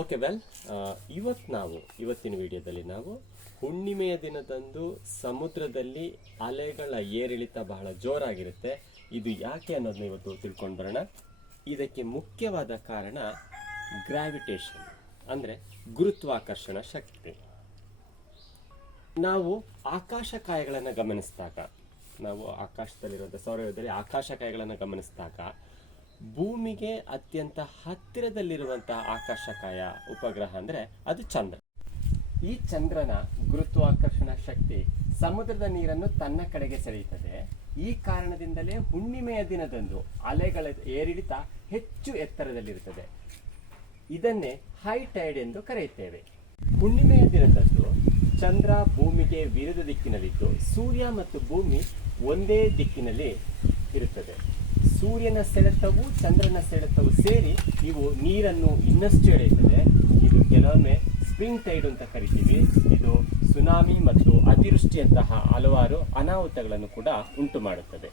Okay ಇವತ್ತಿನ ವಿಡಿಯೋದಲ್ಲಿ ನಾವು ಹುಣ್ಣಿಮೆಯ ದಿನದಂದು ಸಮುದ್ರದಲ್ಲಿ ಅಲೆಗಳ ಏರಿಳಿತ ಬಹಳ ಜೋರಾಗಿರುತ್ತೆ. ಇದು ಯಾಕೆ ಅನ್ನೋದನ್ನ ಇವತ್ತು ತಿಳ್ಕೊಂಡು ಬರೋಣ. ಇದಕ್ಕೆ ಮುಖ್ಯವಾದ ಕಾರಣ ಗ್ರಾವಿಟೇಷನ್, ಅಂದರೆ ಗುರುತ್ವಾಕರ್ಷಣ ಶಕ್ತಿ. ನಾವು ಆಕಾಶಕಾಯಗಳನ್ನು ಗಮನಿಸಿದಾಗ, ನಾವು ಆಕಾಶದಲ್ಲಿರೋದು ಸೌರವ್ಯೂಹದಲ್ಲಿ ಆಕಾಶಕಾಯಗಳನ್ನು ಗಮನಿಸಿದಾಗ ಭೂಮಿಗೆ ಅತ್ಯಂತ ಹತ್ತಿರದಲ್ಲಿರುವಂತಹ ಆಕಾಶಕಾಯ ಉಪಗ್ರಹ ಅಂದರೆ ಅದು ಚಂದ್ರ. ಈ ಚಂದ್ರನ ಗುರುತ್ವಾಕರ್ಷಣ ಶಕ್ತಿ ಸಮುದ್ರದ ನೀರನ್ನು ತನ್ನ ಕಡೆಗೆ ಸೆಳೆಯುತ್ತದೆ. ಈ ಕಾರಣದಿಂದಲೇ ಹುಣ್ಣಿಮೆಯ ದಿನದಂದು ಅಲೆಗಳ ಏರಿಳಿತ ಹೆಚ್ಚು ಎತ್ತರದಲ್ಲಿರುತ್ತದೆ. ಇದನ್ನೇ ಹೈ ಟೈಡ್ ಎಂದು ಕರೆಯುತ್ತೇವೆ. ಹುಣ್ಣಿಮೆಯ ದಿನದಂದು ಚಂದ್ರ ಭೂಮಿಗೆ ವಿರುದ್ಧ ದಿಕ್ಕಿನಲ್ಲಿದ್ದು ಸೂರ್ಯ ಮತ್ತು ಭೂಮಿ ಒಂದೇ ದಿಕ್ಕಿನಲ್ಲಿ ಇರುತ್ತದೆ. ಸೂರ್ಯನ ಸೆಳೆತವು ಚಂದ್ರನ ಸೆಳೆತವು ಸೇರಿ ಇವು ನೀರನ್ನು ಇನ್ನಷ್ಟು ಎಳೆಯುತ್ತದೆ. ಇದು ಕೆಲವೊಮ್ಮೆ ಸ್ಪ್ರಿಂಗ್ ಟೈಡ್ ಅಂತ ಕರಿತೀವಿ. ಇದು ಸುನಾಮಿ ಮತ್ತು ಅತಿವೃಷ್ಟಿಯಂತಹ ಹಲವಾರು ಅನಾಹುತಗಳನ್ನು ಕೂಡ ಉಂಟು ಮಾಡುತ್ತದೆ.